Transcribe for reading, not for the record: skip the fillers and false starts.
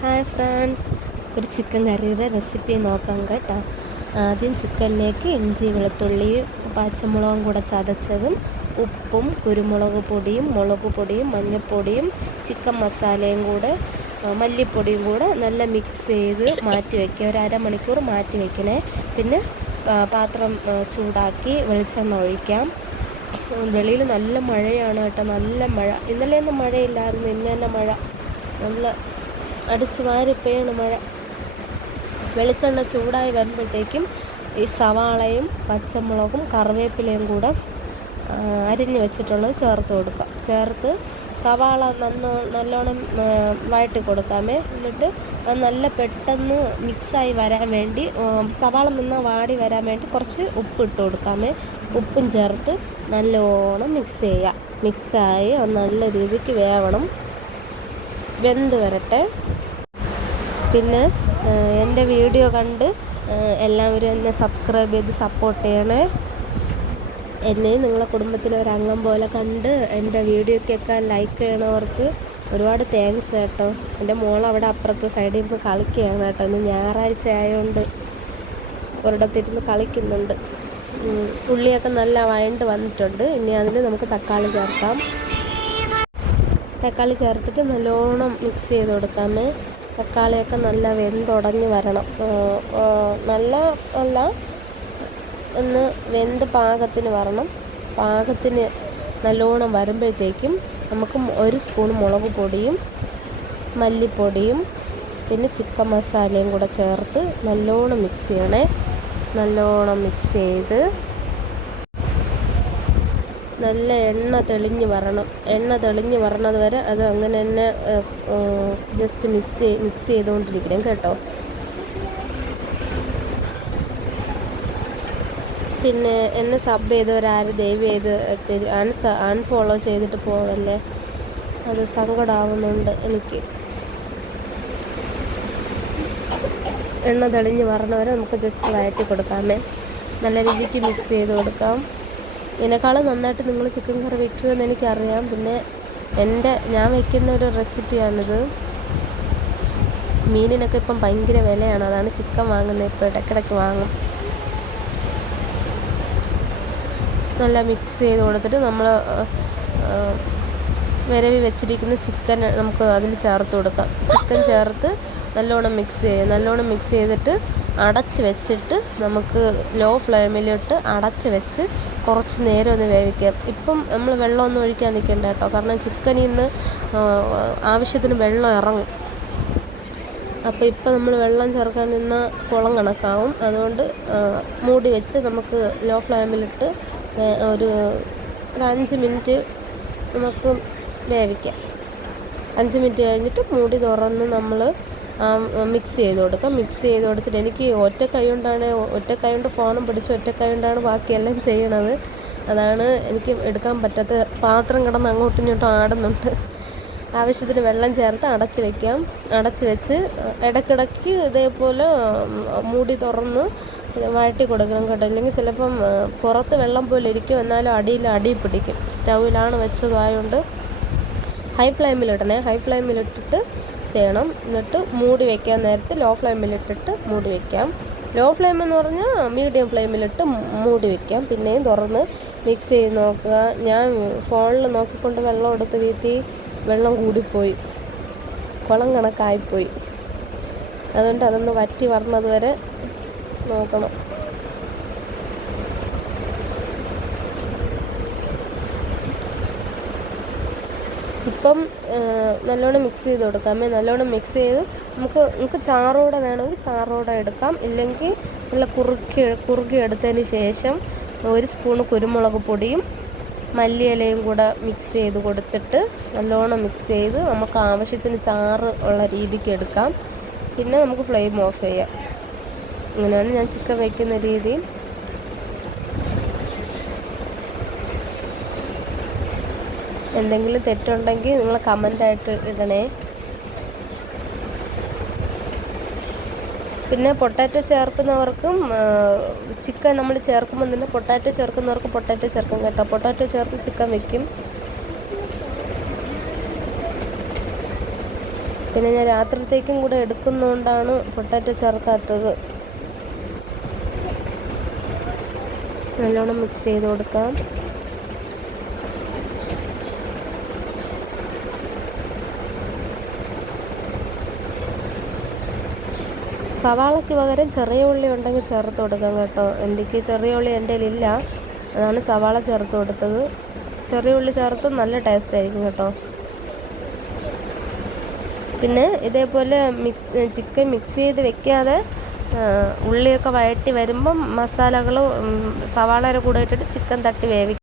Hi friends, ഒരു chicken കറിയുടെ recipe നോക്കാം കേട്ടോ. ആദ്യം ചിക്കനിലേക്ക് ഇഞ്ചി വെളുത്തുള്ളിയും പച്ചമുളകും കൂടെ ചതച്ചതും ഉപ്പും കുരുമുളക് പൊടിയും മുളക് പൊടിയും മഞ്ഞൾപ്പൊടിയും ചിക്കൻ മസാലയും കൂടെ മല്ലിപ്പൊടിയും കൂടെ നല്ല മിക്സ് ചെയ്ത് മാറ്റി വയ്ക്കുക. ഒരു അരമണിക്കൂർ മാറ്റി വയ്ക്കണേ. പിന്നെ പാത്രം ചൂടാക്കി വെളിച്ചെണ്ണ ഒഴിക്കാം. വെളിയിൽ നല്ല മഴയാണ് കേട്ടോ, നല്ല മഴ. ഇന്നലെയൊന്നും മഴയില്ലായിരുന്നു, ഇന്ന് തന്നെ മഴ നല്ല അടിച്ച് വാരിപ്പെയ്യാണ് മഴ. വെളിച്ചെണ്ണ ചൂടായി വരുമ്പോഴത്തേക്കും ഈ സവാളയും പച്ചമുളകും കറിവേപ്പിലയും കൂടെ അരിഞ്ഞ് വെച്ചിട്ടുള്ളത് ചേർത്ത് കൊടുക്കുക. ചേർത്ത് സവാള നല്ലോണം വഴറ്റി കൊടുക്കാമേ. എന്നിട്ട് അത് നല്ല പെട്ടെന്ന് മിക്സായി വരാൻ വേണ്ടി സവാള നിന്ന് വാടി വരാൻ വേണ്ടി കുറച്ച് ഉപ്പ് ഇട്ട് കൊടുക്കാമേ. ഉപ്പും ചേർത്ത് നല്ലോണം മിക്സ് ചെയ്യുക. മിക്സായി അത് നല്ല രീതിക്ക് വേവണം, വെന്ത് വരട്ടെ. പിന്നെ എൻ്റെ വീഡിയോ കണ്ട് എല്ലാവരും എന്നെ സബ്സ്ക്രൈബ് ചെയ്ത് സപ്പോർട്ട് ചെയ്യണേ. എന്നെയും നിങ്ങളെ കുടുംബത്തിലെ ഒരു അംഗം പോലെ കണ്ട് എൻ്റെ വീഡിയോക്കൊക്കെ ലൈക്ക് ചെയ്യണവർക്ക് ഒരുപാട് താങ്ക്സ് കേട്ടോ. എൻ്റെ മോൾ അവിടെ അപ്പുറത്തെ സൈഡിൽ ഇരുന്ന് കളിക്കുകയാണ് കേട്ടോ. ഇന്ന് ഞായറാഴ്ച ആയതുകൊണ്ട് ഒരിടത്തിരുന്ന് കളിക്കുന്നുണ്ട്. ഉള്ളിയൊക്കെ നല്ല വഴണ്ട് വന്നിട്ടുണ്ട്. ഇനി അതിന് നമുക്ക് തക്കാളി ചേർക്കാം. തക്കാളി ചേർത്തിട്ട് നല്ലോണം മിക്സ് ചെയ്ത് കൊടുക്കാമേ. തക്കാളിയൊക്കെ നല്ല വെന്തുടഞ്ഞ് വരണം. നല്ല അല്ല, ഒന്ന് വെന്ത് പാകത്തിന് വരണം. പാകത്തിന് നല്ലോണം വരുമ്പോഴത്തേക്കും നമുക്ക് 1 സ്പൂൺ മുളക് പൊടിയും മല്ലിപ്പൊടിയും പിന്നെ ചിക്കൻ മസാലയും കൂടെ ചേർത്ത് നല്ലോണം മിക്സ് ചെയ്യണേ. നല്ലോണം മിക്സ് ചെയ്ത് നല്ല എണ്ണ തെളിഞ്ഞ് വരണം. എണ്ണ തെളിഞ്ഞ് വരണത് വരെ അത് അങ്ങനെ തന്നെ ജസ്റ്റ് മിക്സ് ചെയ്തുകൊണ്ടിരിക്കണം കേട്ടോ. പിന്നെ എന്നെ സബ് ചെയ്തവരാരും ദയവ് ചെയ്ത് അൺഫോളോ ചെയ്തിട്ട് പോകല്ലേ, അത് സങ്കടമാവുന്നുണ്ട് എനിക്ക്. എണ്ണ തെളിഞ്ഞ് വരണവരെ നമുക്ക് ജസ്റ്റ് വഴറ്റി കൊടുക്കാമേ. നല്ല രീതിക്ക് മിക്സ് ചെയ്ത് കൊടുക്കാം. ഇതിനേക്കാളും നന്നായിട്ട് നിങ്ങൾ ചിക്കൻ കറി വെക്കുമെന്ന് എനിക്കറിയാം. പിന്നെ ഞാൻ വയ്ക്കുന്ന ഒരു റെസിപ്പിയാണിത്. മീനിനൊക്കെ ഇപ്പം ഭയങ്കര വിലയാണ്, അതാണ് ചിക്കൻ വാങ്ങുന്നത്. ഇപ്പോൾ ഇടയ്ക്കിടയ്ക്ക് വാങ്ങും. നല്ല മിക്സ് ചെയ്ത് കൊടുത്തിട്ട് നമ്മൾ വിരവി വെച്ചിരിക്കുന്ന ചിക്കൻ നമുക്ക് അതിൽ ചേർത്ത് കൊടുക്കാം. ചിക്കൻ ചേർത്ത് നല്ലോണം മിക്സ് ചെയ്യുക. നല്ലോണം മിക്സ് ചെയ്തിട്ട് അടച്ച് വെച്ചിട്ട് നമുക്ക് ലോ ഫ്ലെയിമിലിട്ട് അടച്ച് വെച്ച് കുറച്ച് നേരം ഒന്ന് വേവിക്കാം. ഇപ്പം നമ്മൾ വെള്ളമൊന്നും ഒഴിക്കാൻ നിൽക്കേണ്ട കേട്ടോ, കാരണം ചിക്കനിൽ നിന്ന് ആവശ്യത്തിന് വെള്ളം ഇറങ്ങും. അപ്പോൾ ഇപ്പം നമ്മൾ വെള്ളം ചേർക്കാൻ നിന്ന കുളം കണക്കാവും. അതുകൊണ്ട് മൂടി വെച്ച് നമുക്ക് ലോ ഫ്ലെയിമിലിട്ട് ഒരു 5 മിനിറ്റ് നമുക്ക് വേവിക്കാം. 5 മിനിറ്റ് കഴിഞ്ഞിട്ട് മൂടി തുറന്ന് നമ്മൾ മിക്സ് ചെയ്ത് കൊടുക്കാം. മിക്സ് ചെയ്ത് കൊടുത്തിട്ട് എനിക്ക് ഒറ്റ കൈ കൊണ്ട് ഫോണും പിടിച്ച് ഒറ്റ കൈ കൊണ്ടാണ് ബാക്കിയെല്ലാം ചെയ്യണത്. അതാണ് എനിക്ക് എടുക്കാൻ പറ്റാത്ത. പാത്രം കിടന്ന് അങ്ങോട്ടും ഇങ്ങോട്ടും ആടുന്നുണ്ട്. ആവശ്യത്തിന് വെള്ളം ചേർത്ത് അടച്ച് വയ്ക്കാം. അടച്ച് വെച്ച് ഇടയ്ക്കിടയ്ക്ക് ഇതേപോലെ മൂടി തുറന്ന് വഴറ്റി കൊടുക്കണം കേട്ടോ. ഇല്ലെങ്കിൽ ചിലപ്പം പുറത്ത് വെള്ളം പോലെ ഇരിക്കും, എന്നാലും അടി പിടിക്കും. സ്റ്റൗവിലാണ് വെച്ചതായതുകൊണ്ട് ഹൈ ഫ്ലെയിമിലിടണേ. ഹൈ ഫ്ലെയിമിലിട്ടിട്ട് ചെയ്യണം. എന്നിട്ട് മൂടി വയ്ക്കാൻ നേരത്ത് ലോ ഫ്ലെയിമിലിട്ടിട്ട് മൂടി വയ്ക്കാം. ലോ ഫ്ലെയിം എന്ന് പറഞ്ഞാൽ മീഡിയം ഫ്ലെയിമിലിട്ട് മൂടി വയ്ക്കാം. പിന്നെയും തുറന്ന് മിക്സ് ചെയ്ത് നോക്കുക. ഞാൻ ഫോണിൽ നോക്കിക്കൊണ്ട് വെള്ളം എടുത്ത് വീഴ്ത്തി വെള്ളം കൂടിപ്പോയി, കുളം കണക്കായിപ്പോയി. അതുകൊണ്ട് അതൊന്ന് വറ്റി വരണത് വരെ നോക്കണം. ഇപ്പം നല്ലോണം മിക്സ് ചെയ്ത് കൊടുക്കാമേ. നല്ലോണം മിക്സ് ചെയ്ത് നമുക്ക് ചാറോടെ വേണമെങ്കിൽ ചാറോടെ എടുക്കാം. ഇല്ലെങ്കിൽ നല്ല കുറുക്കി എടുത്തതിന് ശേഷം 1 സ്പൂൺ കുരുമുളക് പൊടിയും മല്ലിയിലയും കൂടെ മിക്സ് ചെയ്ത് കൊടുത്തിട്ട് നല്ലോണം മിക്സ് ചെയ്ത് നമുക്ക് ആവശ്യത്തിന് ചാറ് ഉള്ള രീതിക്ക് എടുക്കാം. പിന്നെ നമുക്ക് ഫ്ലെയിം ഓഫ് ചെയ്യാം. ഇങ്ങനെയാണ് ഞാൻ ചിക്കൻ വയ്ക്കുന്ന രീതി. എന്തെങ്കിലും തെറ്റുണ്ടെങ്കിൽ നിങ്ങൾ കമൻ്റായിട്ട് ഇടണേ. പിന്നെ പൊട്ടാറ്റോ ചേർക്കുന്നവർക്കും ചിക്കൻ നമ്മൾ ചേർക്കുമ്പോൾ തന്നെ പൊട്ടാറ്റോ ചേർക്കുന്നവർക്ക് പൊട്ടാറ്റോ ചേർക്കും കേട്ടോ. പൊട്ടാറ്റോ ചേർത്ത് ചിക്കൻ വയ്ക്കും. പിന്നെ ഞാൻ രാത്രിത്തേക്കും കൂടെ എടുക്കുന്നതുകൊണ്ടാണ് പൊട്ടാറ്റോ ചേർക്കാത്തത്. നല്ലോണം മിക്സ് ചെയ്ത് കൊടുക്കാം. സവാളയ്ക്ക് പകരം ചെറിയ ഉള്ളി ഉണ്ടെങ്കിൽ ചേർത്ത് കൊടുക്കാം കേട്ടോ. എനിക്ക് ചെറിയ ഉള്ളി എൻ്റെ കയ്യിലില്ല, അതാണ് സവാള ചേർത്ത് കൊടുത്തത്. ചെറിയ ഉള്ളി ചേർത്ത് നല്ല ടേസ്റ്റ് ആയിരിക്കും കേട്ടോ. പിന്നെ ഇതേപോലെ ചിക്കൻ മിക്സ് ചെയ്ത് വെക്കാതെ ഉള്ളിയൊക്കെ വഴറ്റി വരുമ്പം മസാലകൾ സവാളയുടെ കൂടെ ഇട്ടിട്ട് ചിക്കൻ തട്ടി വേവിക്കും.